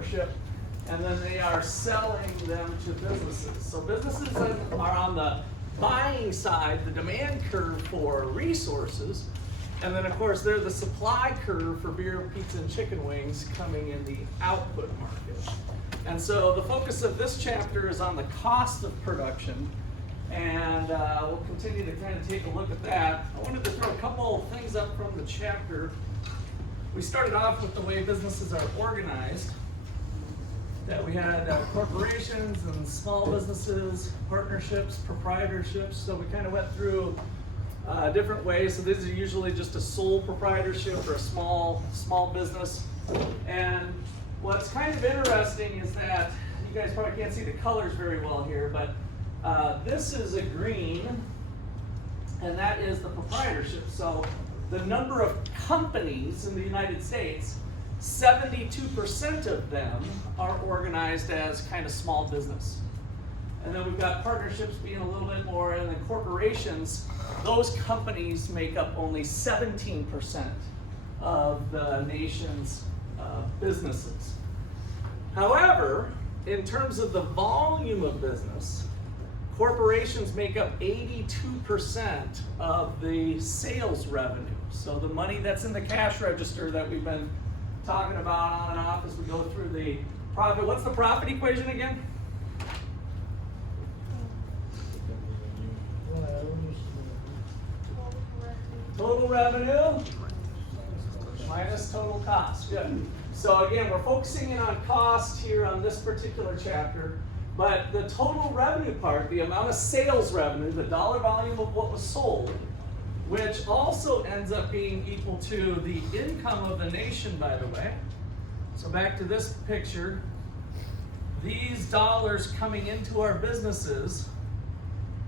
ownership, and then they are selling them to businesses. So businesses are on the buying side, the demand curve for resources, and then of course they're the supply curve for beer, pizza, and chicken wings coming in the output market. And so the focus of this chapter is on the cost of production, and we'll continue to kind of take a look at that. I wanted to throw a couple things up from the chapter. We started off with the way businesses are organized, that we had corporations and small businesses, partnerships, proprietorships. So we kind of went through different ways. So these are usually just a sole proprietorship or a small business. And what's kind of interesting is that, you guys probably can't see the colors very well here, but this is a green, and that is the proprietorship. So the number of companies in the United States, 72% of them are organized as kind of small business. And then we've got partnerships being a little bit more, and then corporations, those companies make up only 17% of the nation's businesses. However, in terms of the volume of business, corporations make up 82% of the sales revenue. So the money that's in the cash register that we've been talking about on and off as we go through the profit. What's the profit equation again? Total revenue minus total cost. Good. So again, we're focusing in on cost here on this particular chapter, but the total revenue part, the amount of sales revenue, the dollar volume of what was sold, which also ends up being equal to the income of the nation, by the way. So back to this picture, these dollars coming into our businesses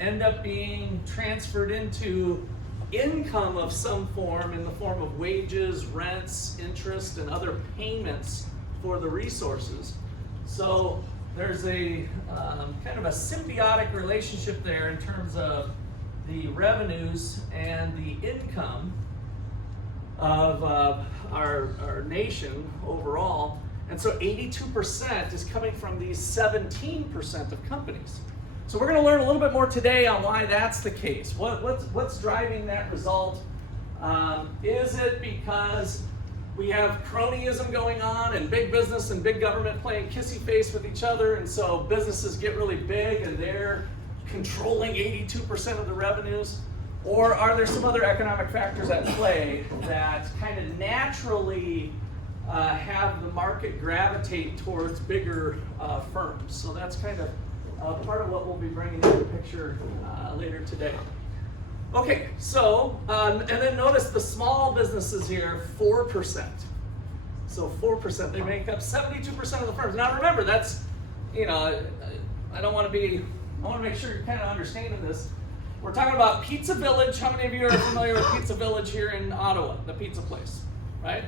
end up being transferred into income of some form, in the form of wages, rents, interest, and other payments for the resources. So there's a kind of a symbiotic relationship there in terms of the revenues and the income of our nation overall. And so 82% is coming from these 17% of companies. So we're going to learn a little bit more today on why that's the case. What's driving that result? Is it because we have cronyism going on and big business and big government playing kissy face with each other, and so businesses get really big and they're controlling 82% of the revenues? Or are there some other economic factors at play that kind of naturally have the market gravitate towards bigger firms? So that's kind of part of what we'll be bringing into the picture later today. Okay, so, and then notice the small businesses here, 4%. So 4%, they make up 72% of the firms. Now remember, that's, I want to make sure you're kind of understanding this. We're talking about Pizza Village. How many of you are familiar with Pizza Village here in Ottawa, the pizza place, right?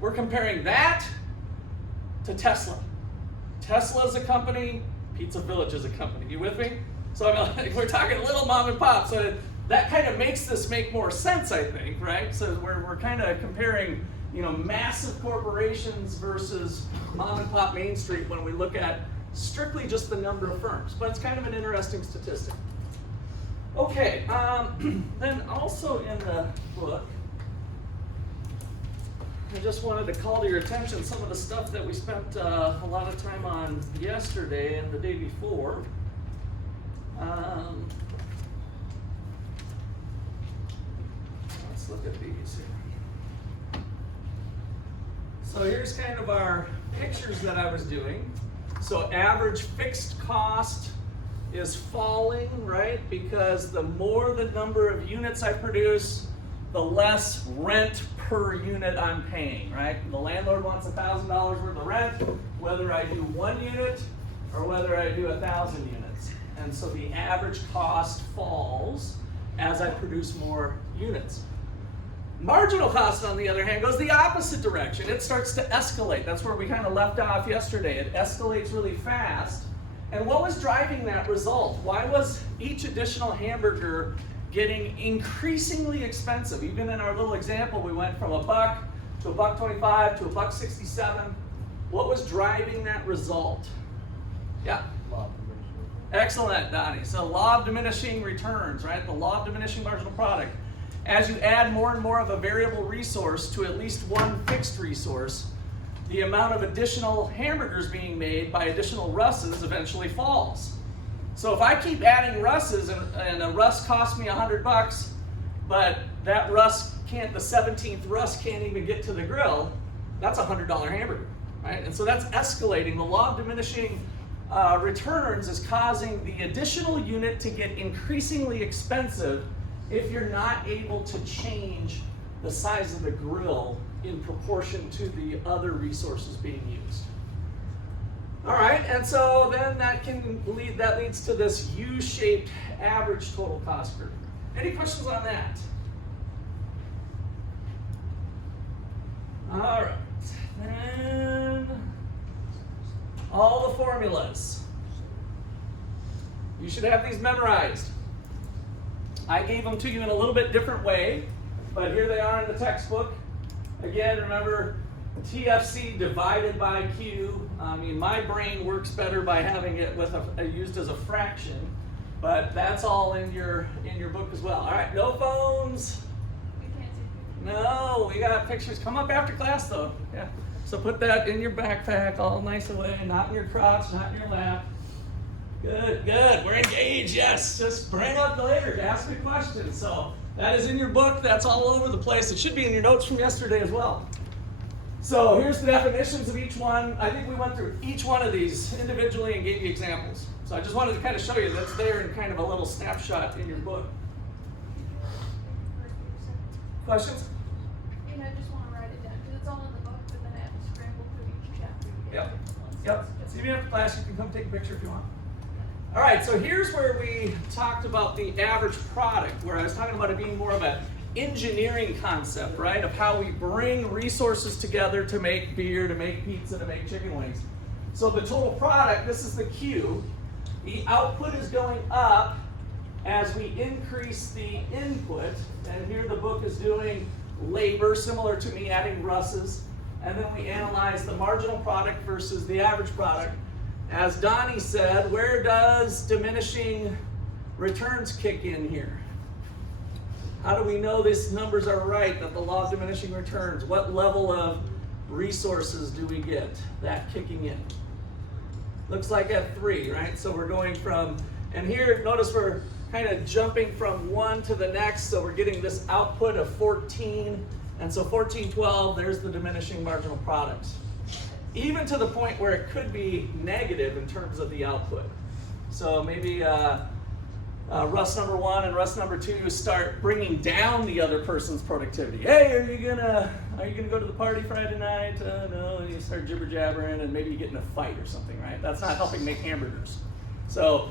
We're comparing that to Tesla. Tesla is a company, Pizza Village is a company. You with me? So we're talking little mom and pop. So that kind of makes this make more sense, I think, right? So we're kind of comparing, massive corporations versus mom and pop Main Street when we look at strictly just the number of firms. But it's kind of an interesting statistic. Okay, then also in the book, I just wanted to call to your attention some of the stuff that we spent a lot of time on yesterday and the day before. Let's look at these here. So here's kind of our pictures that I was doing. So average fixed cost is falling, right? Because the more the number of units I produce, the less rent per unit I'm paying, right? The landlord wants $1,000 worth of rent, whether I do 1 unit or whether I do 1,000 units. And so the average cost falls as I produce more units. Marginal cost, on the other hand, goes the opposite direction. It starts to escalate. That's where we kind of left off yesterday. It escalates really fast. And what was driving that result? Why was each additional hamburger getting increasingly expensive? Even in our little example, we went from $1 to $1.25 to $1.67. What was driving that result? Yeah. Law of diminishing returns. Excellent, Donnie. So law of diminishing returns, right? The law of diminishing marginal product. As you add more and more of a variable resource to at least one fixed resource, the amount of additional hamburgers being made by additional russes eventually falls. So if I keep adding russes and a russ costs me $100, but that russ can't, the 17th russ can't even get to the grill, that's a $100 hamburger, right? And so that's escalating. The law of diminishing returns is causing the additional unit to get increasingly expensive if you're not able to change the size of the grill in proportion to the other resources being used. All right, and so then that leads to this U-shaped average total cost curve. Any questions on that? All right, then all the formulas. You should have these memorized. I gave them to you in a little bit different way, but here they are in the textbook. Again, remember TFC divided by Q. I mean, my brain works better by having it with used as a fraction, but that's all in your book as well. All right, no phones. We can't see pictures. No, we got pictures. Come up after class though. Yeah. So put that in your backpack, all nice away, not in your crotch, not in your lap. Good, good. We're engaged. Yes. Just bring up later. Ask me questions. So that is in your book. That's all over the place. It should be in your notes from yesterday as well. So here's the definitions of each one. I think we went through each one of these individually and gave you examples. So I just wanted to kind of show you that's there in kind of a little snapshot in your book. Questions? And I just want to write it down because it's all in the book, but then I have to scramble through each chapter. to get Yep. it. Yep. See me after class. You can come take a picture if you want. All right, so here's where we talked about the average product, where I was talking about it being more of an engineering concept, right? Of how we bring resources together to make beer, to make pizza, to make chicken wings. So the total product, this is the Q. The output is going up as we increase the input. And here the book is doing labor, similar to me adding russes. And then we analyze the marginal product versus the average product. As Donnie said, where does diminishing returns kick in here? How do we know these numbers are right, that the law of diminishing returns? What level of resources do we get that kicking in? Looks like at 3, right? So we're going from, and here, notice we're kind of jumping from one to the next, so we're getting this output of 14, and so 14, 12, there's the diminishing marginal products. Even to the point where it could be negative in terms of the output. So maybe Russ number 1 and Russ number 2 start bringing down the other person's productivity. Hey, are you gonna go to the party Friday night? No, and you start jibber jabbering, and maybe you get in a fight or something, right? That's not helping make hamburgers. So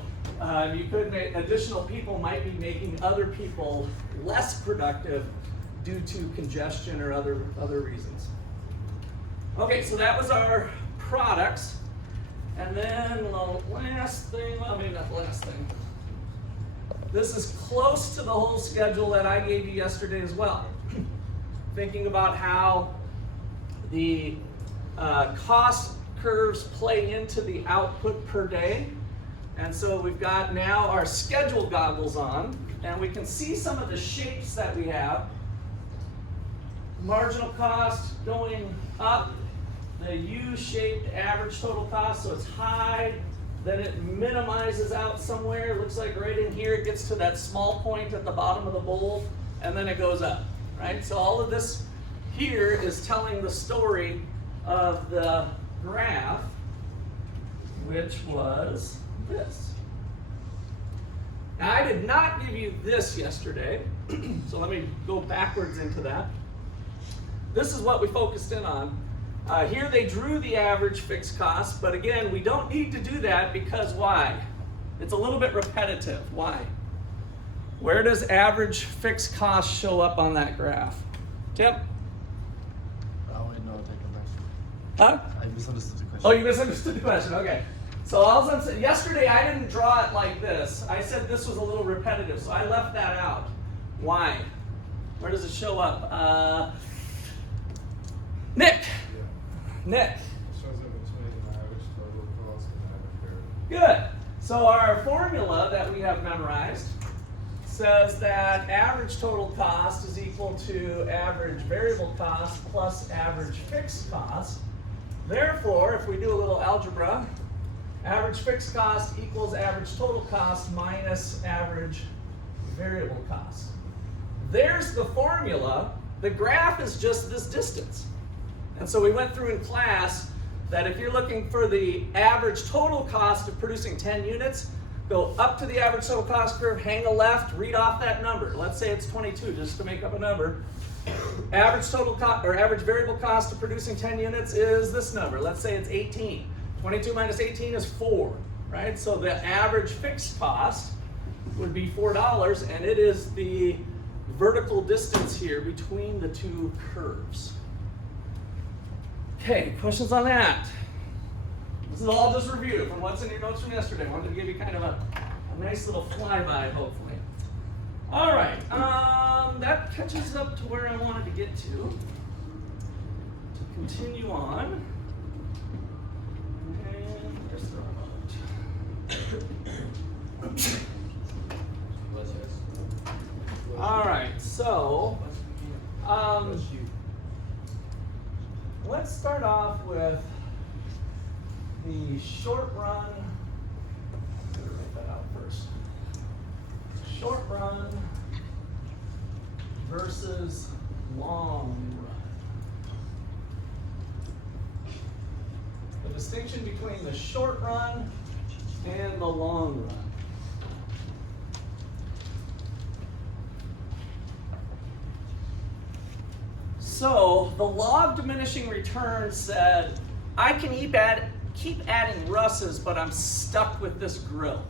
you could make additional people might be making other people less productive due to congestion or other reasons. Okay, so that was our products. And then the last thing, well, maybe not the last thing. This is close to the whole schedule that I gave you yesterday as well. Thinking about how the cost curves play into the output per day. And so we've got now our schedule goggles on, and we can see some of the shapes that we have. Marginal cost going up, the U-shaped average total cost, so it's high, then it minimizes out somewhere. It looks like right in here it gets to that small point at the bottom of the bowl, and then it goes up, right? So all of this here is telling the story of the graph, which was this. Now, I did not give you this yesterday, so let me go backwards into that. This is what we focused in on. Here they drew the average fixed cost, but again, we don't need to do that because why? It's a little bit repetitive. Why? Where does average fixed cost show up on that graph? Tim? Oh, wait, no, take a question. Huh? I misunderstood the question. Oh, you misunderstood the question. Okay. So all I'm saying, yesterday I didn't draw it like this. I said this was a little repetitive, so I left that out. Why? Where does it show up? Nick. Yeah. Nick. It shows up So our formula that we have memorized says that average total cost is equal to average variable cost plus average fixed cost. Therefore, if we do a little algebra, average fixed cost equals average total cost minus average variable cost. There's the formula. The graph is just this distance. And so we went through in class that if you're looking for the average total cost of producing 10 units, go up to the average total cost curve, hang a left, read off that number. Let's say it's 22, just to make up a number. Average total cost or average variable cost of producing 10 units is this number. Let's say it's 18. 22 minus 18 is 4, right? So the average fixed cost would be $4, and it is the vertical distance here between the two curves. Okay, questions on that? This is all just review from what's in your notes from yesterday. I wanted to give you kind of a nice little flyby, hopefully. All right, that catches up to where I wanted to get to continue on. And where's the remote? All right, so let's start off with the short run. Let me write that out first. Short run versus long run. The distinction between the short run and the long run. So the law of diminishing returns said, I can keep adding Russes, but I'm stuck with this grill.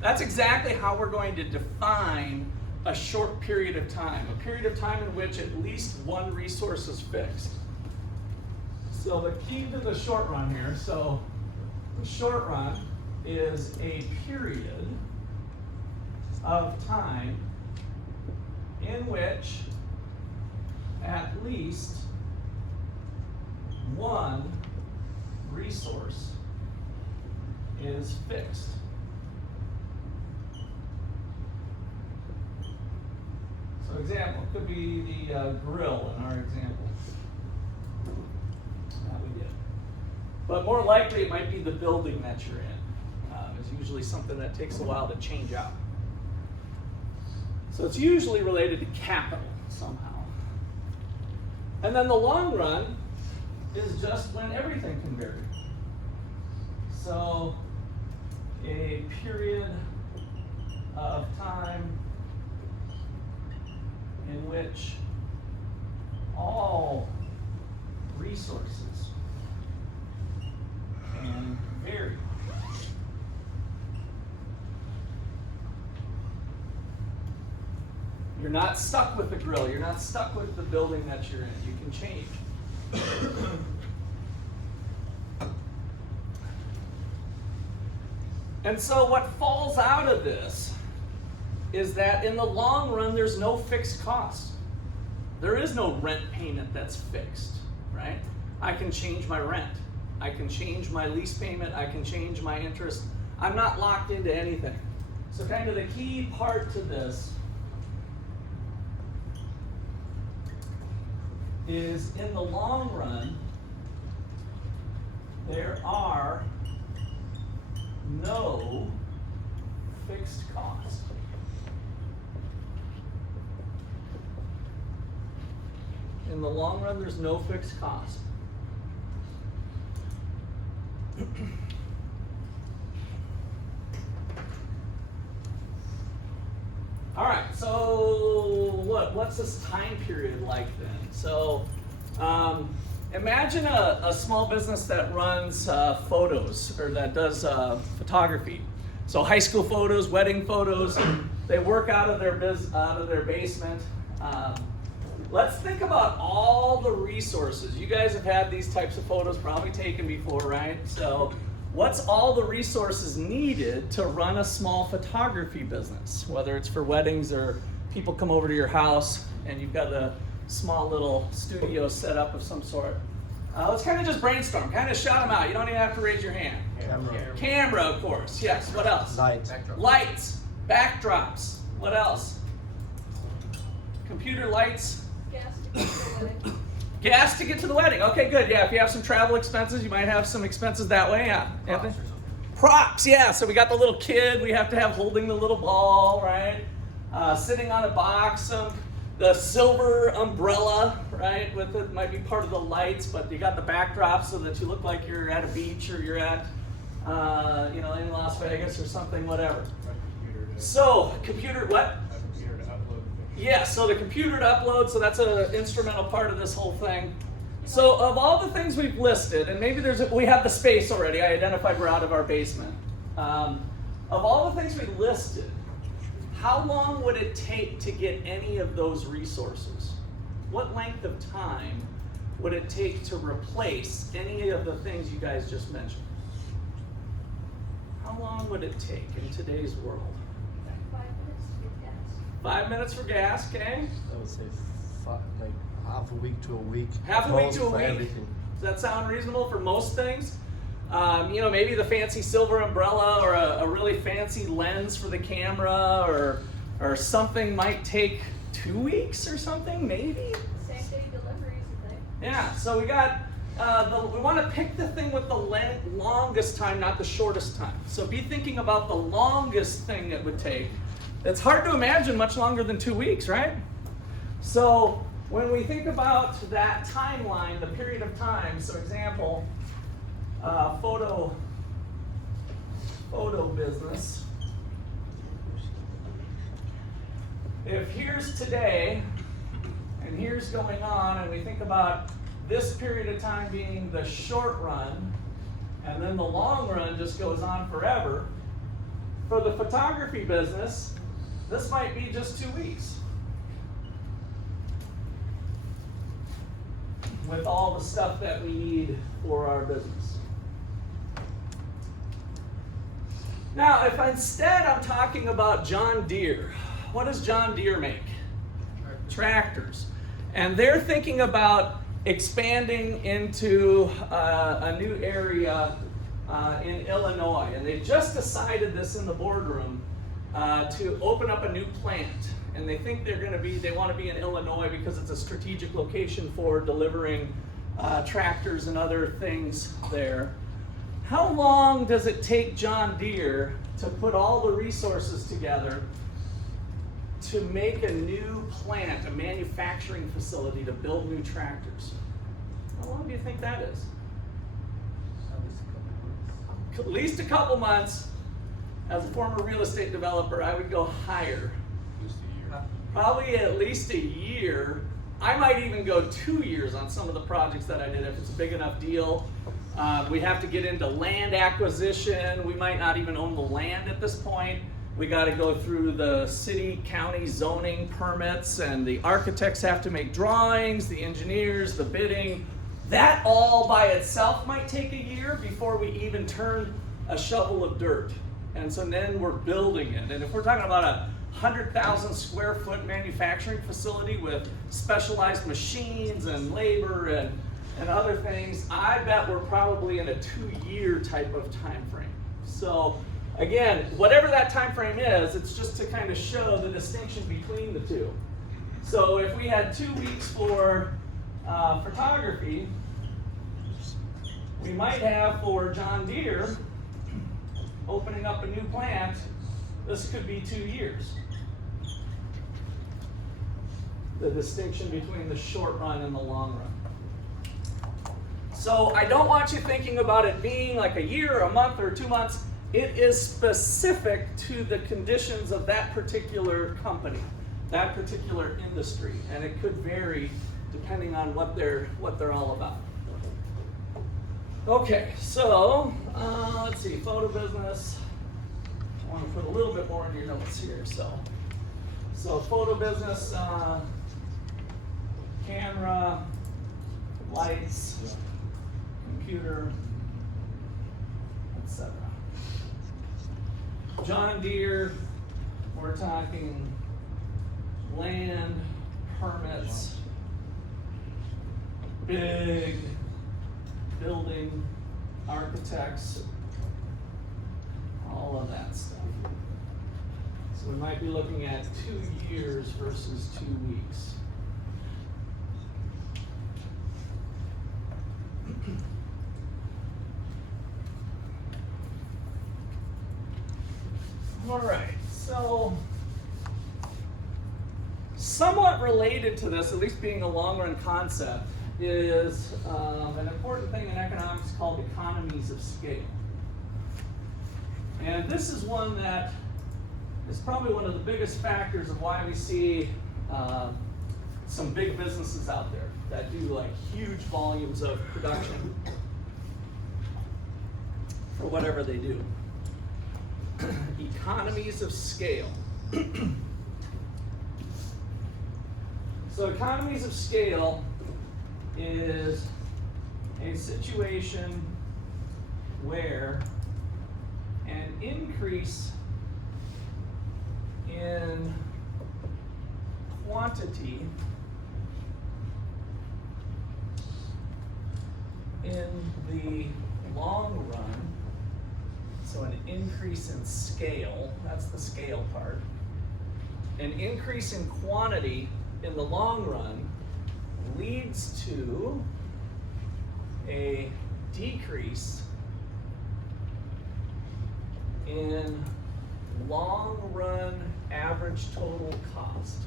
That's exactly how we're going to define a short period of time, a period of time in which at least one resource is fixed. So the key to the short run here, so the short run is a period of time in which at least one resource is fixed. So example, it could be the grill in our example that we did. But more likely it might be the building that you're in. It's usually something that takes a while to change out. So it's usually related to capital somehow. And then the long run is just when everything can vary. So a period of time in which all resources can vary. You're not stuck with the grill. You're not stuck with the building that you're in. You can change. And so what falls out of this is that in the long run, there's no fixed cost. There is no rent payment that's fixed, right? I can change my rent. I can change my lease payment. I can change my interest. I'm not locked into anything. So kind of the key part to this is in the long run, there are no fixed costs. In the long run, there's no fixed cost. All right, so what's this time period like then? So imagine a small business that runs photos or that does photography. So high school photos, wedding photos, they work out of their basement. Let's think about all the resources. You guys have had these types of photos probably taken before, right? So what's all the resources needed to run a small photography business, whether it's for weddings or people come over to your house and you've got a small little studio set up of some sort? Let's kind of just brainstorm, kind of shout them out. You don't even have to raise your hand. Camera. Camera, of course, yes. What else? Light. Lights, backdrops. What else? Computer lights. Gas to get to the wedding. Gas to get to the wedding. Okay, good. Yeah, if you have some travel expenses, you might have some expenses that way. Yeah. Anthony? Props, yeah. So we got the little kid we have to have holding the little ball, right? Sitting on a box. The silver umbrella, right? With it might be part of the lights, but you got the backdrop so that you look like you're at a beach or you're at, in Las Vegas or something, whatever. So computer, what? Yeah, so the computer to upload, so that's an instrumental part of this whole thing. So of all the things we've listed, and maybe we have the space already, I identified we're out of our basement. Of all the things we listed, how long would it take to get any of those resources? What length of time would it take to replace any of the things you guys just mentioned? How long would it take in today's world? 5 minutes to get gas. 5 minutes for gas, okay? I would say like half a week to a week. Half a week Most to a for week? everything. Does that sound reasonable for most things? Maybe the fancy silver umbrella or a really fancy lens for the camera or something might take 2 weeks or something, maybe? Same day deliveries, I think. Yeah, so we got, we want to pick the thing with the longest time, not the shortest time. So be thinking about the longest thing it would take. It's hard to imagine much longer than 2 weeks, right? So when we think about that timeline, the period of time, so example, photo business. If here's today and here's going on, and we think about this period of time being the short run, and then the long run just goes on forever, for the photography business, this might be just 2 weeks. With all the stuff that we need for our business. Now, if instead I'm talking about John Deere, what does John Deere make? Tractors. And they're thinking about expanding into a new area in Illinois. And they just decided this in the boardroom to open up a new plant. And they think they want to be in Illinois because it's a strategic location for delivering tractors and other things there. How long does it take John Deere to put all the resources together to make a new plant, a manufacturing facility to build new tractors? How long do you think that is? At least a couple months. As a former real estate developer, I would go higher. Probably at least a year. I might even go 2 years on some of the projects that I did if it's a big enough deal. We have to get into land acquisition. We might not even own the land at this point. We got to go through the city, county zoning permits, and the architects have to make drawings, the engineers, the bidding. That all by itself might take a year before we even turn a shovel of dirt. And so then we're building it. And if we're talking about a 100,000 square foot manufacturing facility with specialized machines and labor and other things, I bet we're probably in a 2-year type of time frame. So again, whatever that time frame is, it's just to kind of show the distinction between the two. So if we had 2 weeks for photography, we might have for John Deere opening up a new plant, this could be 2 years. The distinction between the short run and the long run. So I don't want you thinking about it being like a year, a month, or 2 months. It is specific to the conditions of that particular company, that particular industry, and it could vary depending on what they're all about. Okay, so let's see, photo business. I want to put a little bit more in your notes here. So photo business, camera, lights, computer, etc. John Deere, we're talking land, permits, big building, architects, all of that stuff. So we might be looking at 2 years versus 2 weeks. All right, so somewhat related to this, at least being a long-run concept, is an important thing in economics called economies of scale. And this is one that is probably one of the biggest factors of why we see some big businesses out there that do like huge volumes of production for whatever they do. Economies of scale. So economies of scale is a situation where an increase in quantity in the long run, so an increase in scale, that's the scale part, an increase in quantity in the long run leads to a decrease in long run average total cost.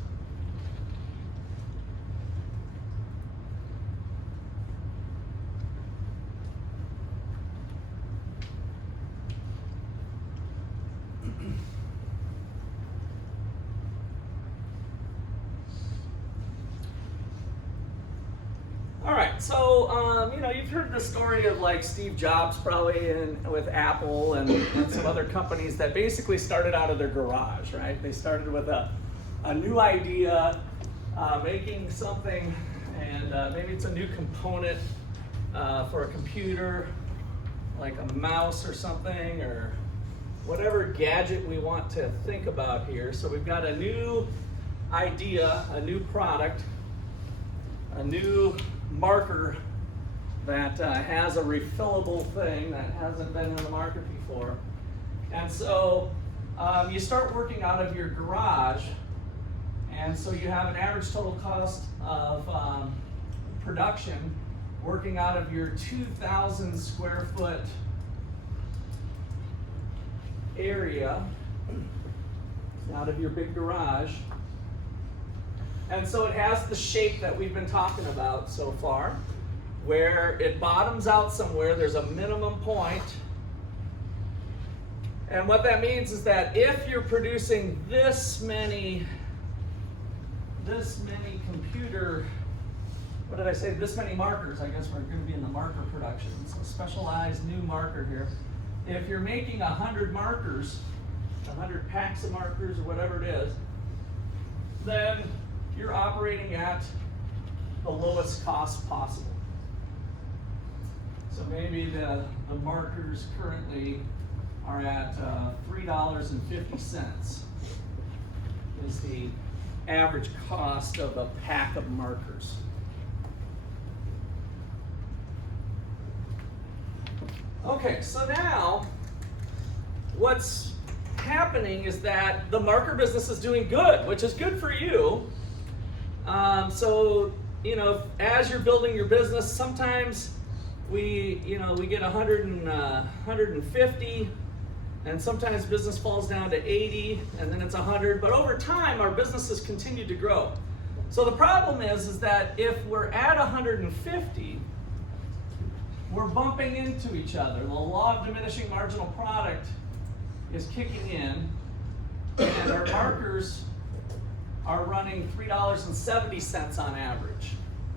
All right, so you've heard the story of like Steve Jobs probably with Apple and some other companies that basically started out of their garage, right? They started with a new idea, making something, and maybe it's a new component for a computer, like a mouse or something, or whatever gadget we want to think about here. So we've got a new idea, a new product, a new marker that has a refillable thing that hasn't been in the market before. And so you start working out of your garage, and so you have an average total cost of production working out of your 2,000 square foot area, out of your big garage. And so it has the shape that we've been talking about so far, where it bottoms out somewhere, there's a minimum point. And what that means is that if you're producing this many computer, what did I say, this many markers, I guess we're going to be in the marker production, so specialized new marker here. If you're making 100 markers, 100 packs of markers or whatever it is, then you're operating at the lowest cost possible. So maybe the markers currently are at $3.50 is the average cost of a pack of markers. Okay, so now what's happening is that the marker business is doing good, which is good for you. So as you're building your business, sometimes we get 150, and sometimes business falls down to 80, and then it's 100. But over time, our businesses continue to grow. So the problem is that if we're at 150, we're bumping into each other. The law of diminishing marginal product is kicking in, and our markers are running $3.70 on average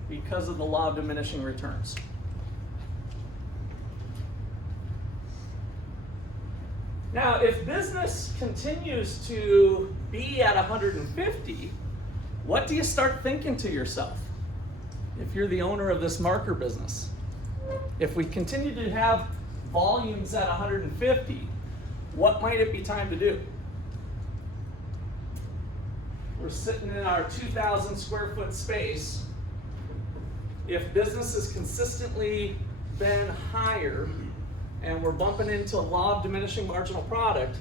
because of the law of diminishing returns. Now, if business continues to be at 150, what do you start thinking to yourself if you're the owner of this marker business? If we continue to have volumes at 150, what might it be time to do? We're sitting in our 2,000 square foot space. If business is consistently been higher and we're bumping into law of diminishing marginal product,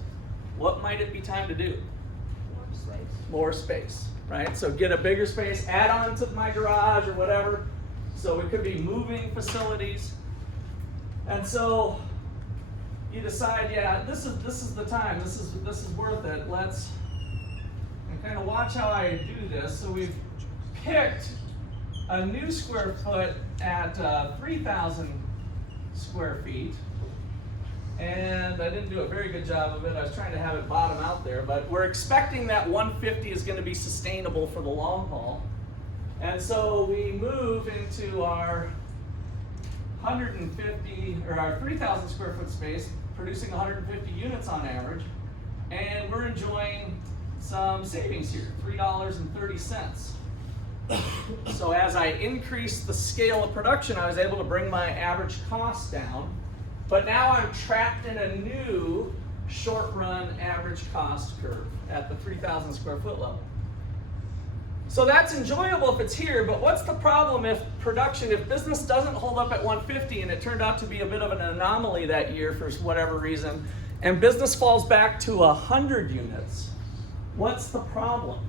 what might it be time to do? More space. More space, right? So get a bigger space, add on to my garage or whatever. So it could be moving facilities. And so you decide, yeah, this is the time, this is worth it. Let's kind of watch how I do this. So we've picked a new square foot at 3,000 square feet. And I didn't do a very good job of it. I was trying to have it bottom out there, but we're expecting that 150 is going to be sustainable for the long haul. And so we move into our 150, or our 3,000 square foot space, producing 150 units on average, and we're enjoying some savings here, $3.30. So as I increased the scale of production, I was able to bring my average cost down, but now I'm trapped in a new short-run average cost curve at the 3,000 square foot level. So that's enjoyable if it's here, but what's the problem if business doesn't hold up at 150 and it turned out to be a bit of an anomaly that year for whatever reason, and business falls back to 100 units? What's the problem?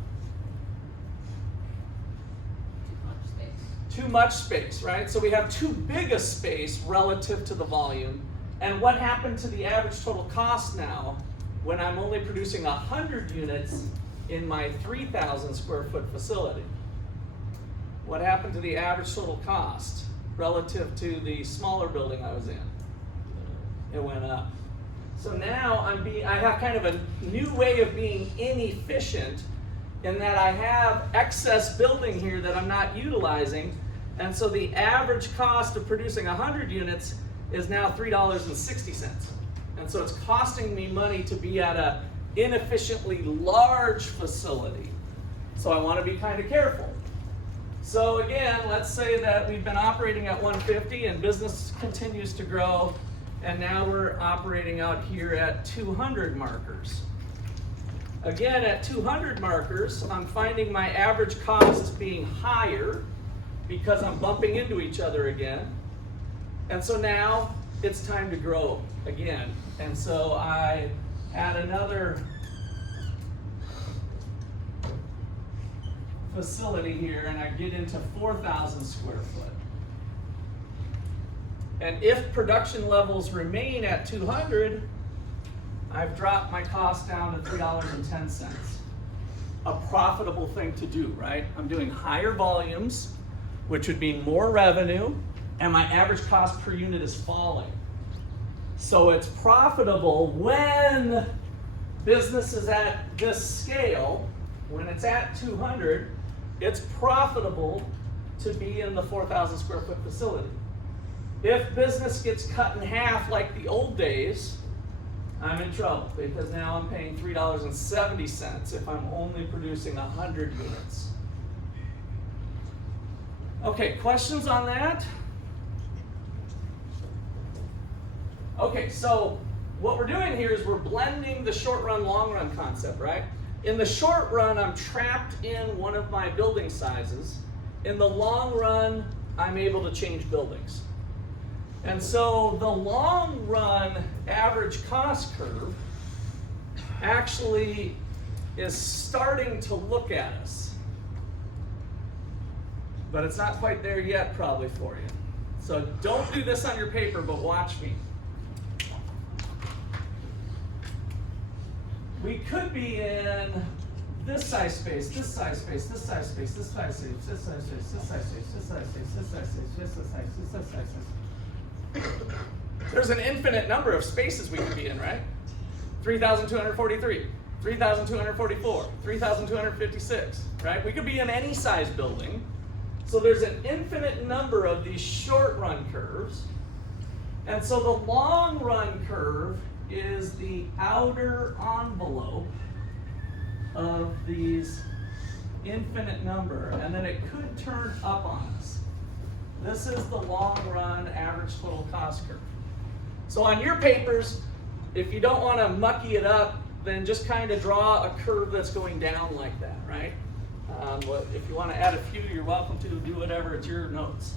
Too much space, right? So we have too big a space relative to the volume. And what happened to the average total cost now when I'm only producing 100 units in my 3,000 square foot facility? What happened to the average total cost relative to the smaller building I was in? It went up. So now I have kind of a new way of being inefficient in that I have excess building here that I'm not utilizing. And so the average cost of producing 100 units is now $3.60. And so it's costing me money to be at a inefficiently large facility. So I want to be kind of careful. So again, let's say that we've been operating at 150 and business continues to grow, and now we're operating out here at 200 markers. Again, at 200 markers, I'm finding my average cost being higher because I'm bumping into each other again. And so now it's time to grow again. And so I add another facility here and I get into 4,000 square foot. And if production levels remain at 200, I've dropped my cost down to $3.10. A profitable thing to do, right? I'm doing higher volumes, which would mean more revenue, and my average cost per unit is falling. So it's profitable when business is at this scale. When it's at 200, it's profitable to be in the 4,000 square foot facility. If business gets cut in half like the old days, I'm in trouble because now I'm paying $3.70 if I'm only producing 100 units. Okay, questions on that? Okay, so what we're doing here is we're blending the short run, long run concept, right? In the short run, I'm trapped in one of my building sizes. In the long run, I'm able to change buildings. And so the long run average cost curve actually is starting to look at us. But it's not quite there yet probably for you. So don't do this on your paper, but watch me. We could be in this size space, this size space, this size space, this size space, this size space, this size space, this size space, this size space, this size space, this size space. There's an infinite number of spaces we could be in, right? 3,243, 3,244, 3,256, right? We could be in any size building. So there's an infinite number of these short run curves. And so the long run curve is the outer envelope of these infinite number, and then it could turn up on us. This is the long run average total cost curve. So on your papers, if you don't want to mucky it up, then just kind of draw a curve that's going down like that, right? If you want to add a few, you're welcome to do whatever, it's your notes.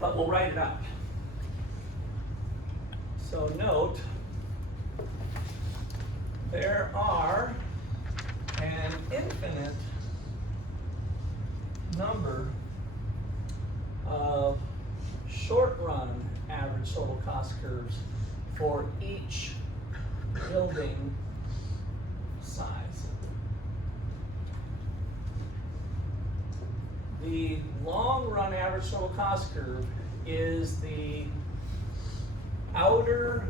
but we'll write it out. So note, there are an infinite number of short-run average total cost curves for each building size. The long-run average total cost curve is the outer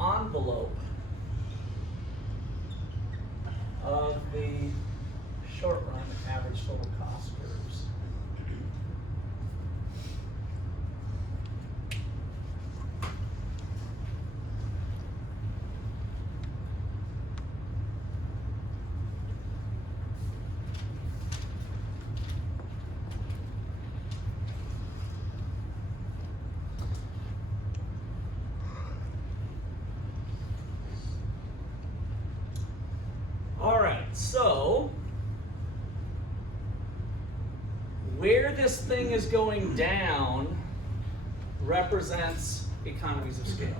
envelope of the short-run average total cost curves. All right, so where this thing is going down represents economies of scale.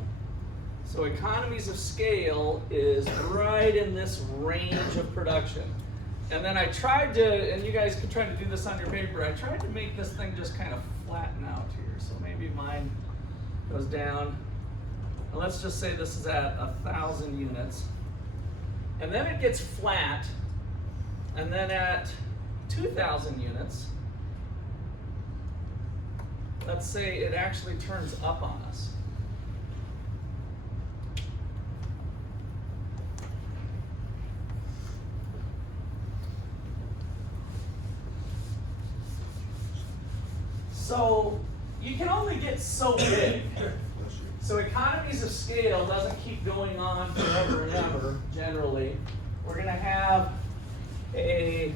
So economies of scale is right in this range of production. And then I tried to, and you guys could try to do this on your paper, I tried to make this thing just kind of flatten out here. So maybe mine goes down. And let's just say this is at 1,000 units. And then it gets flat, and then at 2,000 units, let's say it actually turns up on us. So you can only get so big. So economies of scale doesn't keep going on forever and ever, generally. We're going to have a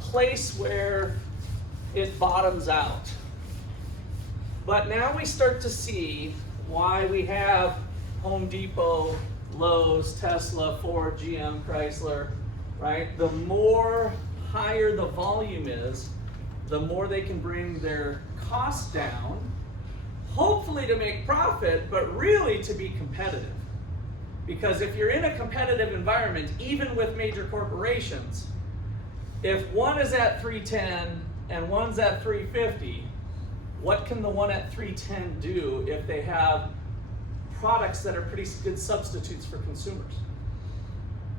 place where it bottoms out. But now we start to see why we have Home Depot, Lowe's, Tesla, Ford, GM, Chrysler, right? The more higher the volume is, the more they can bring their costs down, hopefully to make profit, but really to be competitive. Because if you're in a competitive environment, even with major corporations, if one is at 310 and one's at 350, what can the one at 310 do if they have products that are pretty good substitutes for consumers?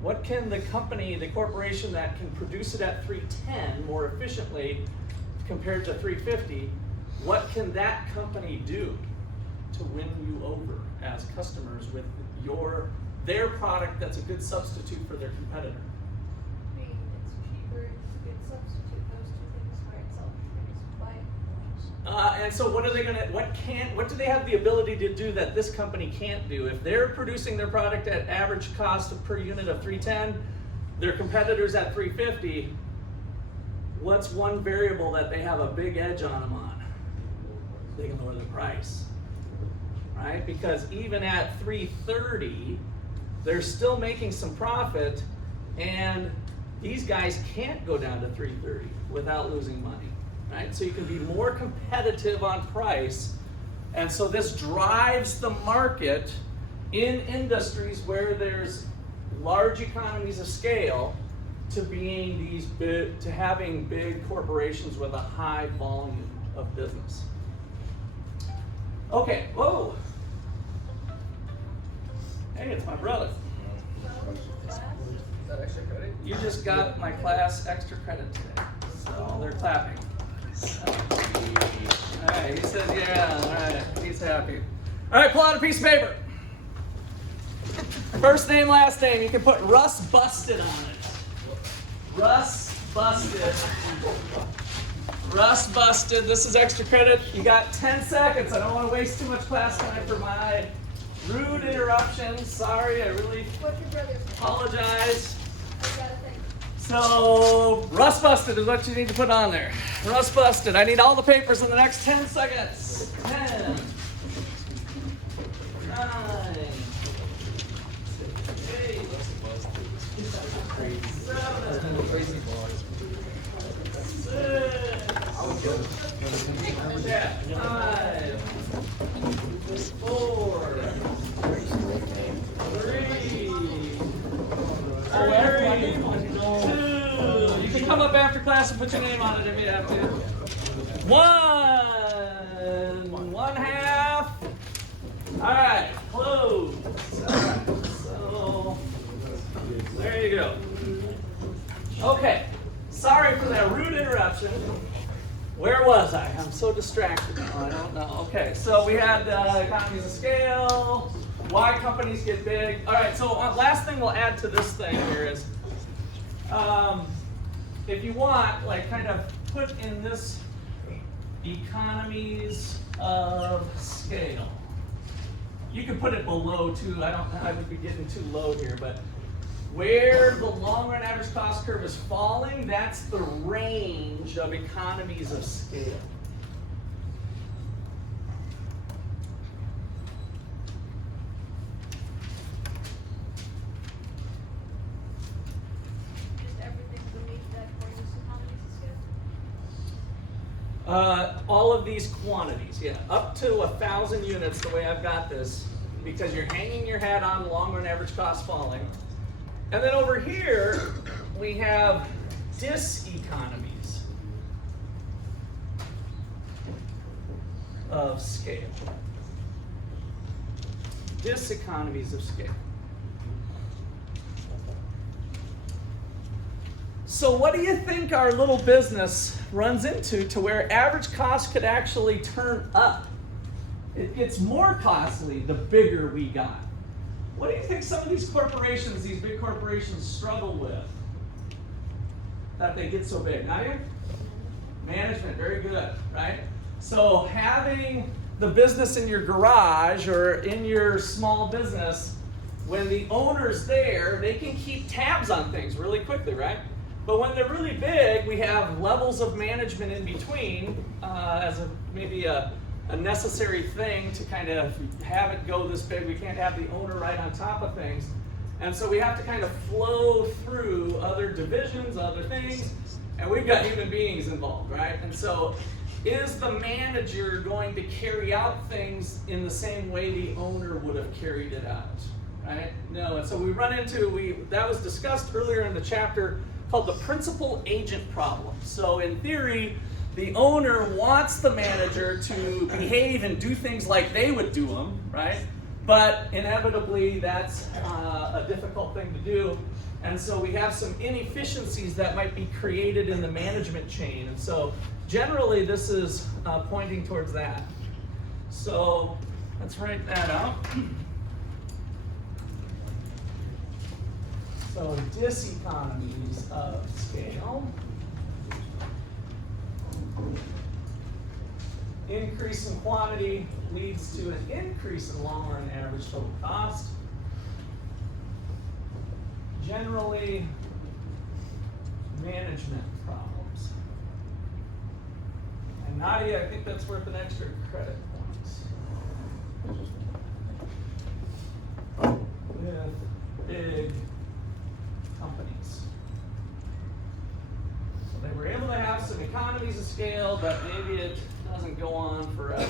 What can the company, the corporation that can produce it at 310 more efficiently compared to 350, what can that company do to win you over as customers with their product that's a good substitute for their competitor? Being it's cheaper, it's a good substitute, those two things by itself, you're gonna buy it. And so what are they gonna, what do they have the ability to do that this company can't do? If they're producing their product at average cost per unit of 310, their competitors at 350, what's one variable that they have a big edge on them on? They can lower the price, right? Because even at 330, they're still making some profit, and these guys can't go down to 330 without losing money, right? So you can be more competitive on price, and so this drives the market in industries where there's large economies of scale to being these big, to having big corporations with a high volume of business. Okay, whoa. Hey, it's my brother. Is that extra credit? You just got my class extra credit today. So they're clapping. All right, he said, yeah, all right, he's happy. All right, pull out a piece of paper. First name, last name. You can put Russ Busted on it. Russ Busted. Russ Busted. This is extra credit. You got 10 seconds. I don't want to waste too much class time for my rude interruptions. Sorry, I really What's your brother's name? apologize. I gotta think. So, Russ Busted is what you need to put on there. Russ Busted. I need all the papers in the next 10 seconds. 10, 9, 8, 7, Crazy boys. 6, 5, class and put your name on it if you have to. 1/2. All right, close. So there you go. Okay, sorry for that rude interruption. Where was I? I'm so distracted now, I don't know. Okay, so we had economies of scale, why companies get big. All right, so last thing we'll add to this thing here is, if you want, like kind of put in this economies of scale. You can put it below too, I would be getting too low here, but where the long run average cost curve is falling, that's the range of economies of scale. Just everything beneath that point is economies of scale? All of these quantities, yeah, up to 1,000 units, the way I've got this, because you're hanging your hat on long run average cost falling. And then over here, we have diseconomies of scale. Diseconomies of scale. So what do you think our little business runs into to where average cost could actually turn up? It gets more costly the bigger we got. What do you think some of these corporations, these big corporations, struggle with that they get so big? Nadia? Management, very good, right? So having the business in your garage or in your small business, when the owner's there, they can keep tabs on things really quickly, right? But when they're really big, we have levels of management in between as maybe a necessary thing to kind of have it go this big. We can't have the owner right on top of things. And so we have to kind of flow through other divisions, other things, and we've got human beings involved, right? And so is the manager going to carry out things in the same way the owner would have carried it out, right? No, and so we run into, that was discussed earlier in the chapter called the principal agent problem. So in theory, the owner wants the manager to behave and do things like they would do them, right? But inevitably, that's a difficult thing to do. And so we have some inefficiencies that might be created in the management chain. And so generally, this is pointing towards that. So let's write that out. So diseconomies of scale. Increase in quantity leads to an increase in long run average total cost. Generally, management problems. And Nadia, I think that's worth an extra credit point. With big companies. So they were able to have some economies of scale, but maybe it doesn't go on forever.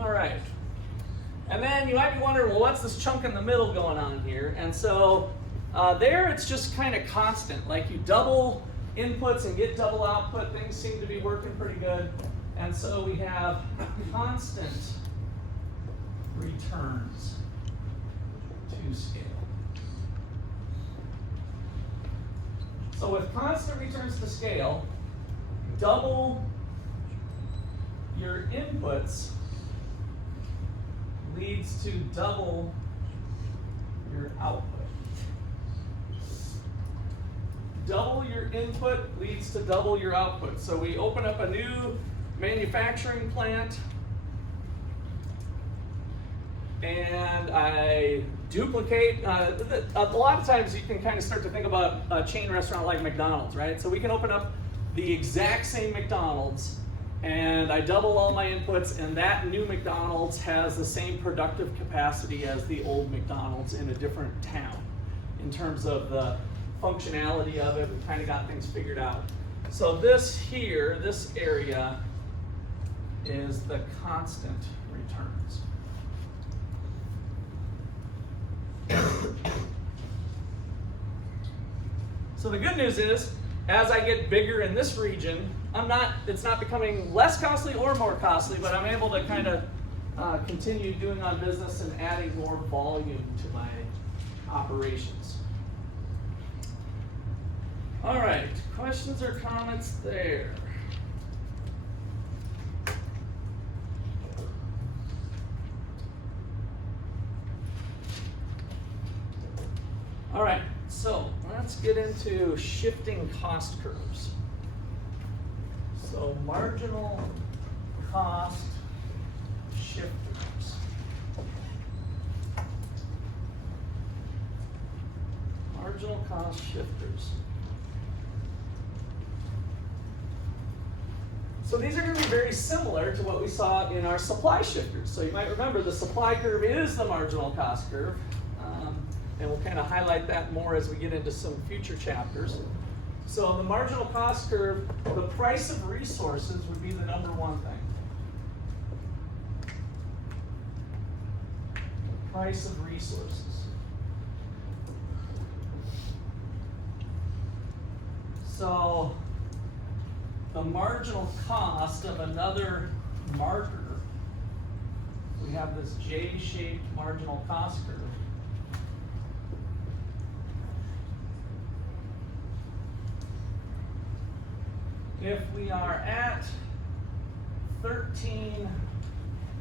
All right. And then you might be wondering, well, what's this chunk in the middle going on here? And so there it's just kind of constant. Like you double inputs and get double output. Things seem to be working pretty good. And so we have constant returns to scale. So with constant returns to scale, double your inputs leads to double your output. Double your input leads to double your output. So we open up a new manufacturing plant and I duplicate. A lot of times you can kind of start to think about a chain restaurant like McDonald's, right? So we can open up the exact same McDonald's and I double all my inputs, and that new McDonald's has the same productive capacity as the old McDonald's in a different town. In terms of the functionality of it, we've kind of got things figured out. So this here, this area, is the constant returns. So the good news is, as I get bigger in this region, it's not becoming less costly or more costly, but I'm able to kind of continue doing on business and adding more volume to my operations. All right, questions or comments there? All right, so let's get into shifting cost curves. So marginal cost shifters. Marginal cost shifters. So these are going to be very similar to what we saw in our supply shifters. So you might remember the supply curve is the marginal cost curve. And we'll kind of highlight that more as we get into some future chapters. So the marginal cost curve, the price of resources would be the number one thing. Price of resources. So the marginal cost of another marker, we have this J-shaped marginal cost curve. If we are at 13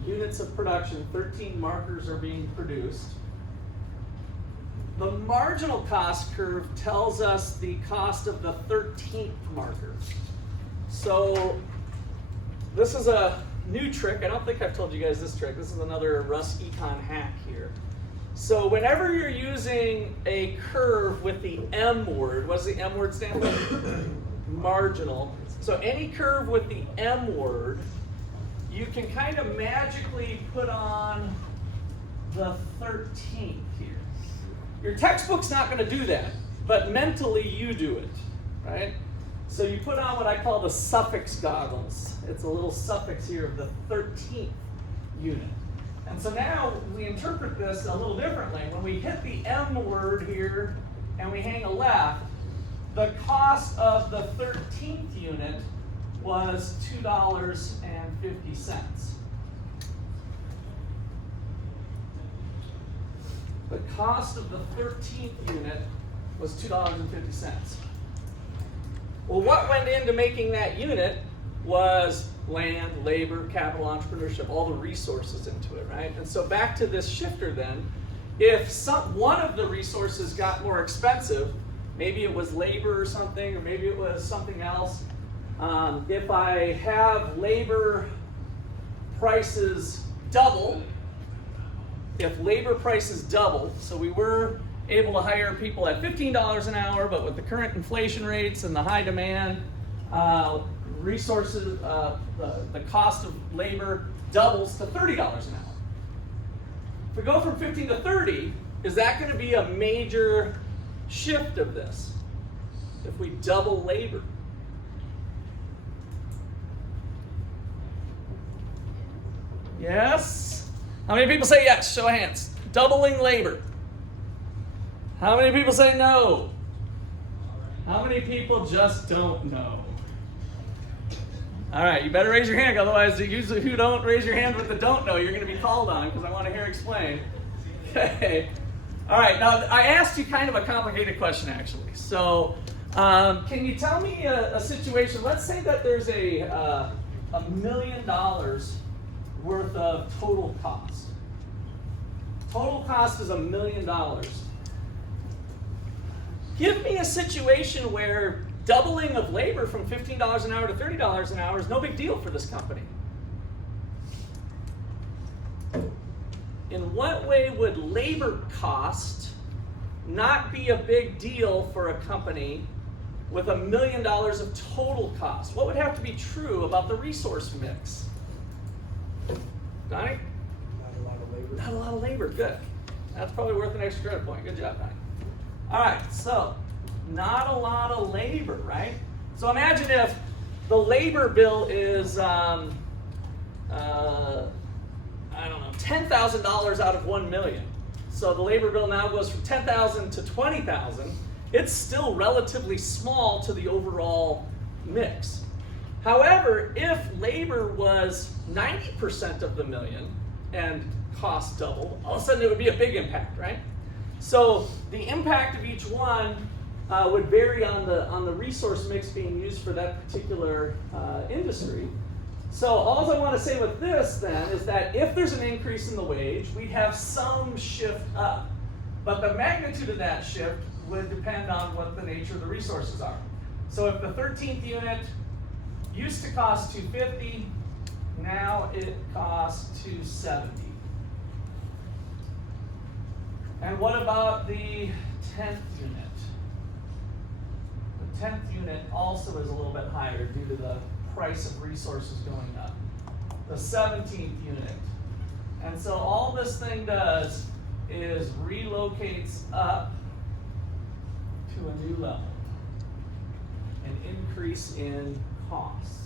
units of production, 13 markers are being produced, the marginal cost curve tells us the cost of the 13th marker. So this is a new trick. I don't think I've told you guys this trick. This is another Russ Econ hack here. So whenever you're using a curve with the M word, what does the M word stand for? Marginal. So any curve with the M word, you can kind of magically put on the 13th here. Your textbook's not going to do that, but mentally you do it, right? So you put on what I call the suffix goggles. It's a little suffix here of the 13th unit. And so now we interpret this a little differently. When we hit the M word here and we hang a left, the cost of the 13th unit was $2.50. The cost of the 13th unit was $2.50. Well, what went into making that unit was land, labor, capital, entrepreneurship, all the resources into it, right? And so back to this shifter then, if one of the resources got more expensive, maybe it was labor or something, or maybe it was something else. If I have labor prices double, if labor prices double, so we were able to hire people at $15 an hour, but with the current inflation rates and the high demand, resources, the cost of labor doubles to $30 an hour. If we go from 15 to 30, is that going to be a major shift of this? If we double labor? Yes? How many people say yes? Show of hands. Doubling labor. How many people say no? How many people just don't know? All right, you better raise your hand, otherwise usually if you don't raise your hand with the don't know, you're going to be called on because I want to hear explain. Okay. All right, now I asked you kind of a complicated question actually. So can you tell me a situation, let's say that there's a $1 million worth of total cost. Total cost is $1 million. Give me a situation where doubling of labor from $15 an hour to $30 an hour is no big deal for this company. In what way would labor cost not be a big deal for a company with $1 million of total cost? What would have to be true about the resource mix? Donnie? Not a lot of labor. Not a lot of labor, good. That's probably worth an extra credit point. Good job, Donnie. All right, so not a lot of labor, right? So imagine if the labor bill is, I I don't know, $10,000 out of 1 million. So the labor bill now goes from 10,000 to 20,000. It's still relatively small to the overall mix. However, if labor was 90% of the million and cost doubled, all of a sudden it would be a big impact, right? So the impact of each one would vary on the resource mix being used for that particular industry. So all I want to say with this then is that if there's an increase in the wage, we'd have some shift up. But the magnitude of that shift would depend on what the nature of the resources are. So if the 13th unit used to cost $250, now it costs $270. And what about the 10th unit? The 10th unit also is a little bit higher due to the price of resources going up. The 17th unit. And so all this thing does is relocates up to a new level. An increase in costs.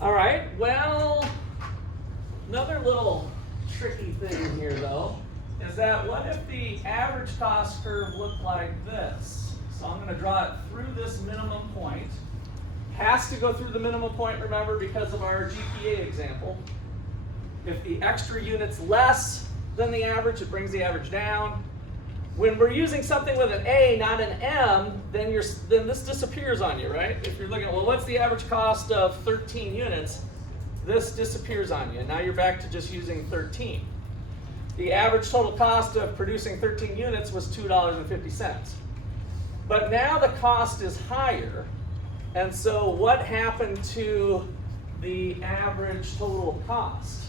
All right, well, another little tricky thing here though is that what if the average cost curve looked like this? So I'm going to draw it through this minimum point. Has to go through the minimum point, remember, because of our GPA example. If the extra unit's less than the average, it brings the average down. When we're using something with an A, not an M, then this disappears on you, right? If you're looking at, well, what's the average cost of 13 units? This disappears on you. Now you're back to just using 13. The average total cost of producing 13 units was $2.50. But now the cost is higher, and so what happened to the average total cost?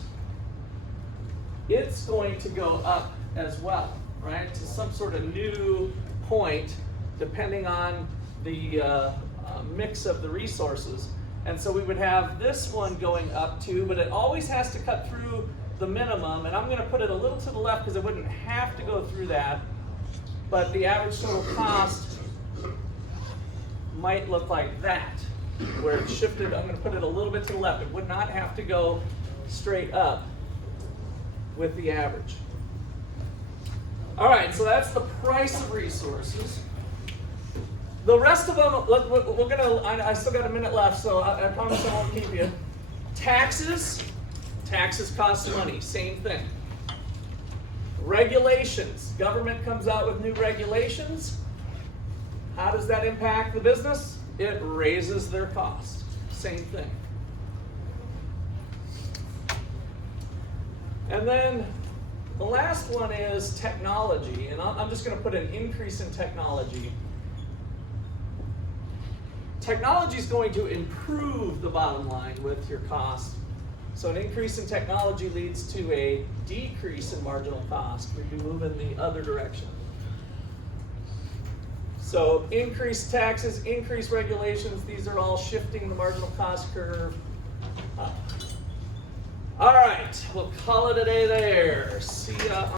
It's going to go up as well, right, to some sort of new point depending on the mix of the resources. And so we would have this one going up too, but it always has to cut through the minimum, and I'm going to put it a little to the left because it wouldn't have to go through that, but the average total cost might look like that, where it's shifted. I'm going to put it a little bit to the left. It would not have to go straight up with the average. All right, so that's the price of resources. The rest of them, we're gonna. I still got a minute left, so I promise I won't keep you. Taxes cost money. Same thing. Regulations. Government comes out with new regulations. How does that impact the business? It raises their cost. Same thing. And then the last one is technology, and I'm just going to put an increase in technology. Technology is going to improve the bottom line with your cost. So an increase in technology leads to a decrease in marginal cost. We can move in the other direction. So increased taxes, increased regulations, these are all shifting the marginal cost curve up. All right, we'll call it a day there. See ya.